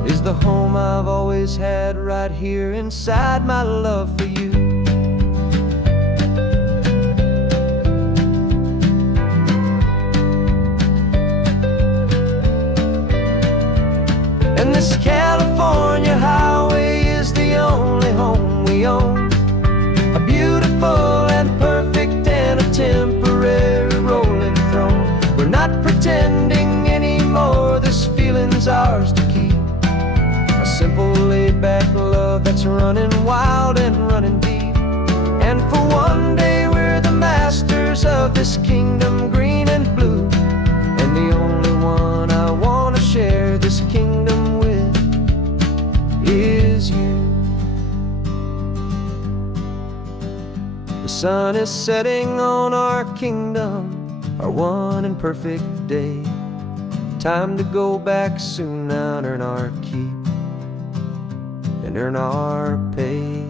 is the home I've always had right here inside my love for you. And this California highway is the only home we own, a beautiful and perfect and a temporary rolling throne. We're not pretending anymore, this feeling's ours to keep, a simple laid-back love that's running wild and running deep. And for one day we're the masters of this kingdom green and blue, and the only one I want to share this kingdom with is you. The sun is setting on our kingdom, our one and perfect day. Time to go back soon now and earn our keep and earn our pay.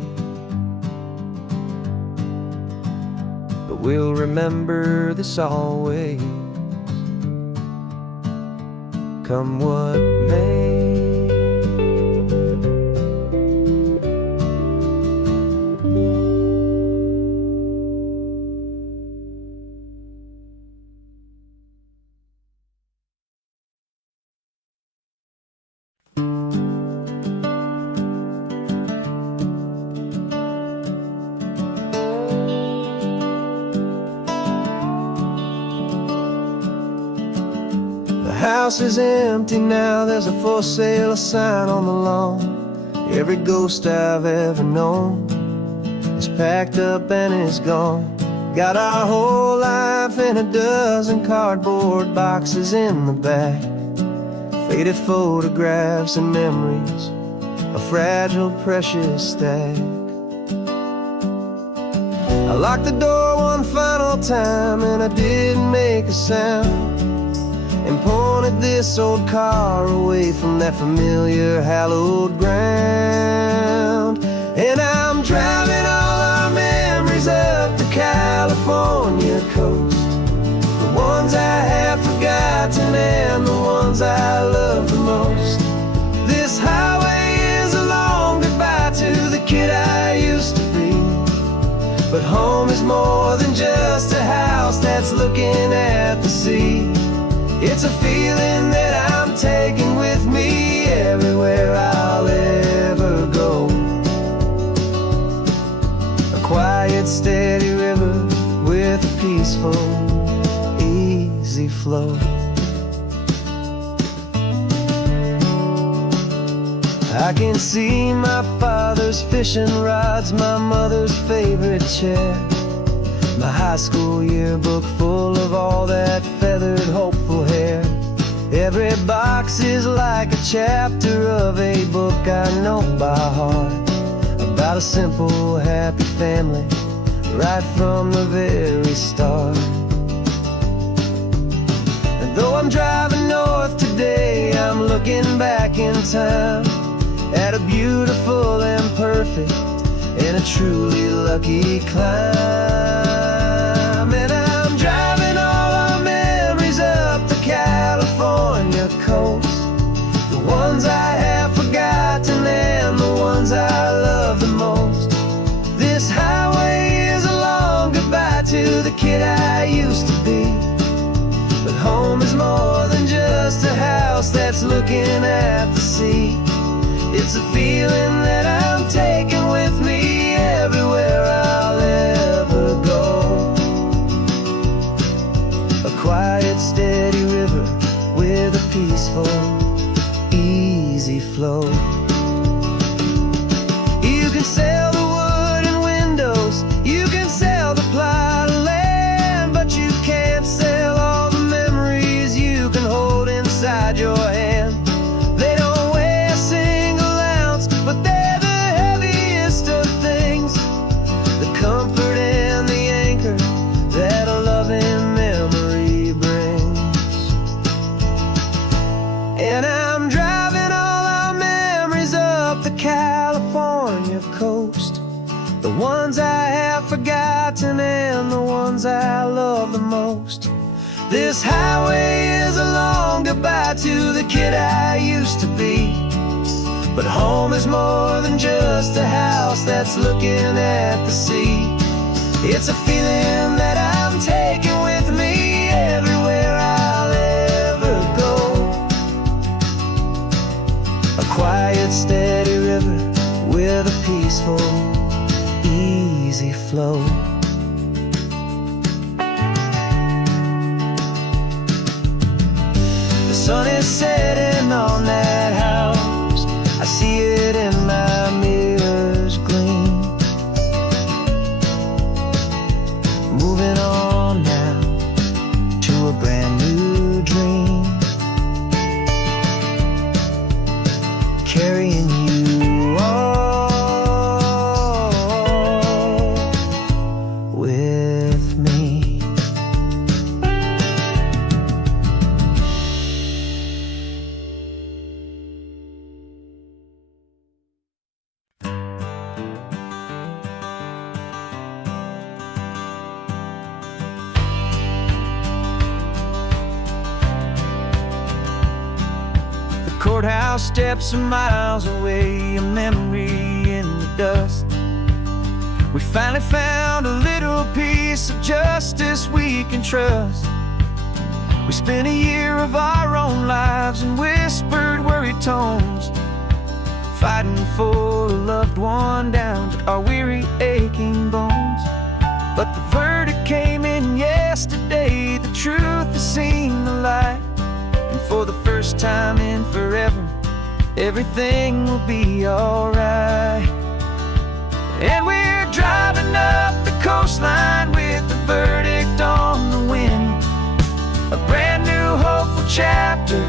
But we'll remember this always, come what may. The house is empty now, there's a for sale sign on the lawn. Every ghost I've ever known is packed up and is gone. Got our whole life in a dozen cardboard boxes in the back. Faded photographs and memories, a fragile, precious stack. I locked the door one final time and I didn't make a sound, and pointed this old car away from that familiar hallowed ground. And I'm driving all our memories up the California coast, the ones I have forgotten and the ones I love the most. This highway is a long goodbye to the kid I used to be, but home is more than just a house that's looking at the sea. It's a feeling that I'm taking with me everywhere I'll ever go. A quiet, steady river with a peaceful, easy flow. I can see my father's fishing rods, my mother's favorite chair, my high school yearbook full of all that feathered, hopeful hair. Every box is like a chapter of a book I know by heart, about a simple, happy family right from the very start. And though I'm driving north today, I'm looking back in time at a beautiful and perfect and a truly lucky climb. And I'm driving all our memories up the California coast, the ones I have forgotten and the ones I love the most. This highway is a long goodbye to the kid I used to be, but home is more than just a house that's looking at the sea. It's a feeling that I'm taking with me everywhere I'll ever go. A quiet, steady river with a peaceful, easy flow. You can sail the wood and windows, you can sail the plot of land, but you can't sail all the memories you can hold inside your hand. They don't weigh a single ounce, but they're the heaviest of things, the comfort and the anchor that a loving memory brings. And I'm driving all our memories up the California coast, the ones I have forgotten and the ones I love the most. This highway is a long goodbye to the kid I used to be, but home is more than just a house that's looking at the sea. It's a feeling that I'm taking with me everywhere I'll ever go. A quiet, steady river with a peaceful, easy flow. The sun is setting on that house, I see it in my mirror's gleam. Moving on now to a brand new dream, carrying you all with me. Courthouse steps are miles away, a memory in the dust. We finally found a little piece of justice we can trust. We spent a year of our own lives in whispered, worried tones, fighting for a loved one down to our weary, aching bones. But the verdict came in yesterday, the truth has seen the light, and for the first time in forever, everything will be alright. And we're driving up the coastline with the verdict on the wind. A brand new hopeful chapter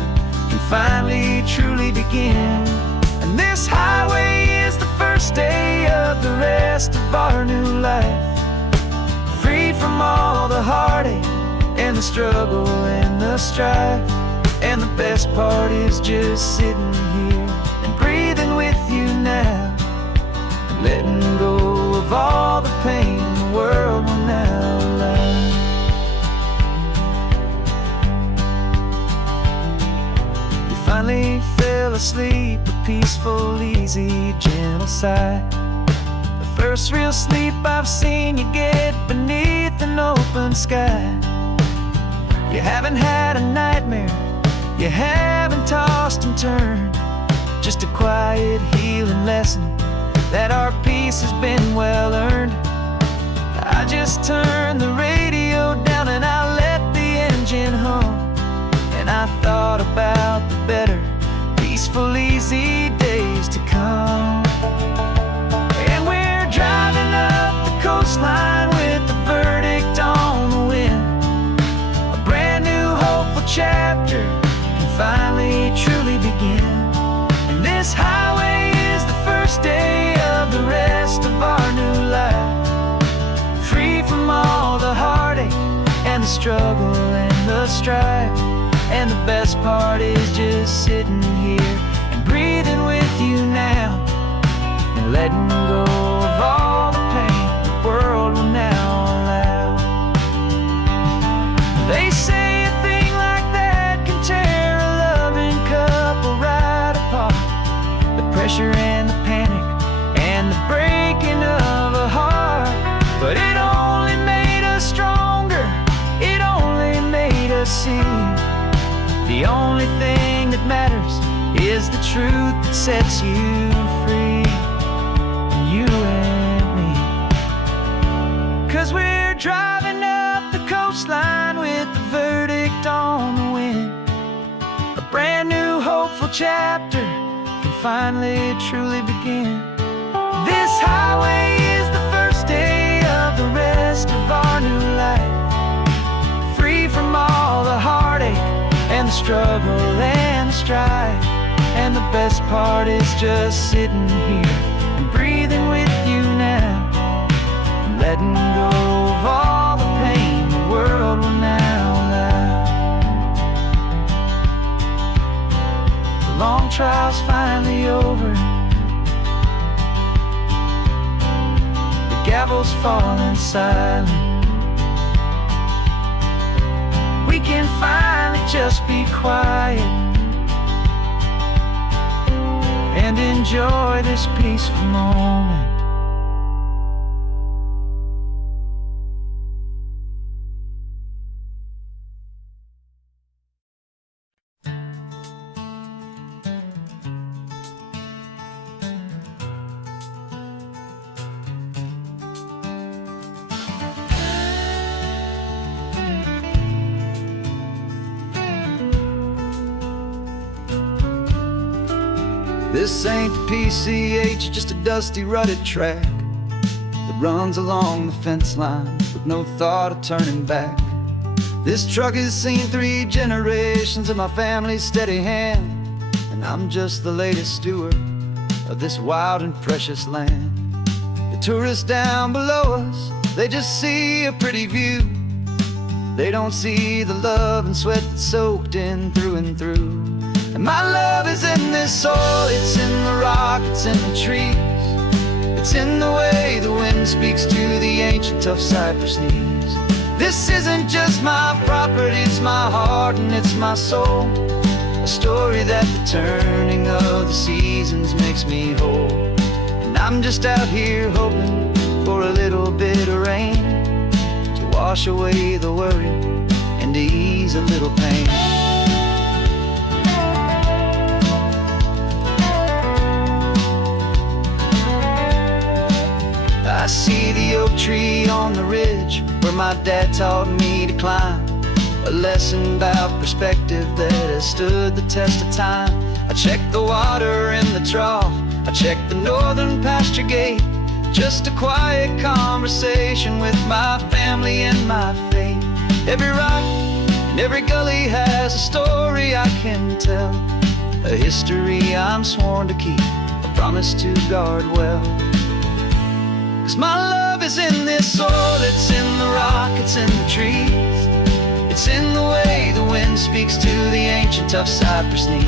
can finally truly begin. And this highway is the first day of the rest of our new life, free from all the heartache and the struggle and the strife. And the best part is just sitting here and breathing with you now, and letting go of all the pain the world will now allow. You finally fell asleep, a peaceful, easy, gentle sigh. The first real sleep I've seen you get beneath an open sky. You haven't had a nightmare, you haven't tossed and turned, just a quiet healing lesson that our peace has been well earned. I just turned the radio down and I let the engine hum, and I thought about the better, peaceful, easy days to come. And we're driving up the coastline with the verdict on the wind. A brand new hopeful chapter can finally truly begin. And this highway is the first day of the rest of our new life, free from all the heartache and the struggle and the strife. And the best part is just sitting here and breathing with you now, and letting go of all the pain the world will now allow. They say a thing like that can tear a loving couple right apart. The pressure and the panic and the breaking of a heart. But it only made us stronger, it only made us see the only thing that matters is the truth that sets you free, you and me. 'Cause we're driving up the coastline with the verdict on the wind. A brand new hopeful chapter can finally truly begin. This highway is the first day of the rest of our new life, free from all the heartache and the struggle and the strife. And the best part is just sitting here and breathing with you now, and letting go of all the pain the world will now allow. The long trial's finally over, the gavel's falling silent. We can finally just be quiet and enjoy this peaceful moment. This ain't the PCH, just a dusty, rutted track that runs along the fence line with no thought of turning back. This truck has seen 3 generations of my family's steady hand, and I'm just the latest steward of this wild and precious land. The tourists down below us, they just see a pretty view. They don't see the love and sweat that's soaked in through and through. And my love is in this soil, it's in the rock, it's in the trees. It's in the way the wind speaks to the ancient tough cypress knees. This isn't just my property, it's my heart and it's my soul. A story that the turning of the seasons makes me whole. And I'm just out here hoping for a little bit of rain to wash away the worry and to ease a little pain. I see the oak tree on the ridge where my dad taught me to climb. A lesson about perspective that has stood the test of time. I check the water in the trough, I check the northern pasture gate. just a quiet conversation with my family and my faith. Every rock and every gully has a story I can tell, a history I'm sworn to keep, a promise to guard well. 'Cause my love is in this soil, it's in the rock, it's in the trees. It's in the way the wind speaks to the ancient tough cypress knees.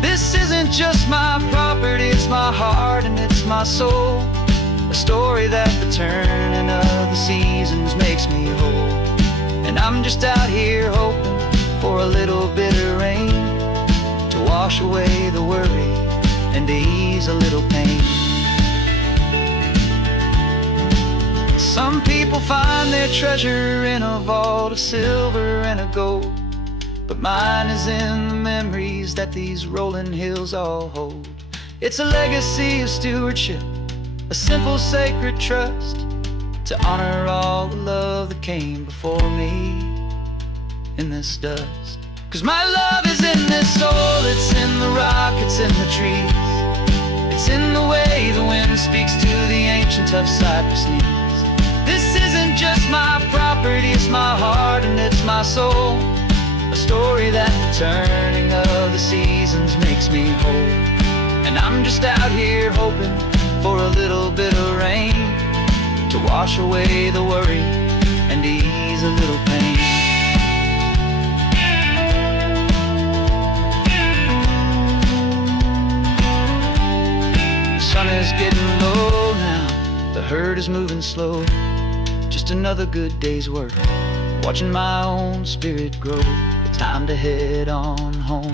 This isn't just my property, it's my heart and it's my soul, a story that the turning of the seasons makes me whole. And I'm just out here hoping for a little bit of rain to wash away the worry and to ease a little pain. Some people find their treasure in a vault of silver and a gold, but mine is in the memories that these rolling hills all hold. It's a legacy of stewardship, a simple sacred trust, to honor all the love that came before me in this dust. 'Cause my love is in this soul, it's in the rock, it's in the trees. It's in the way the wind speaks to the ancient tough cypress knees. This isn't just my property, it's my heart and it's my soul, a story that the turning of the seasons makes me whole. And I'm just out here hoping for a little bit of rain to wash away the worry and ease a little pain. The sun is getting low now, the herd is moving slow. Just another good day's work, watching my own spirit grow. Time to head on home.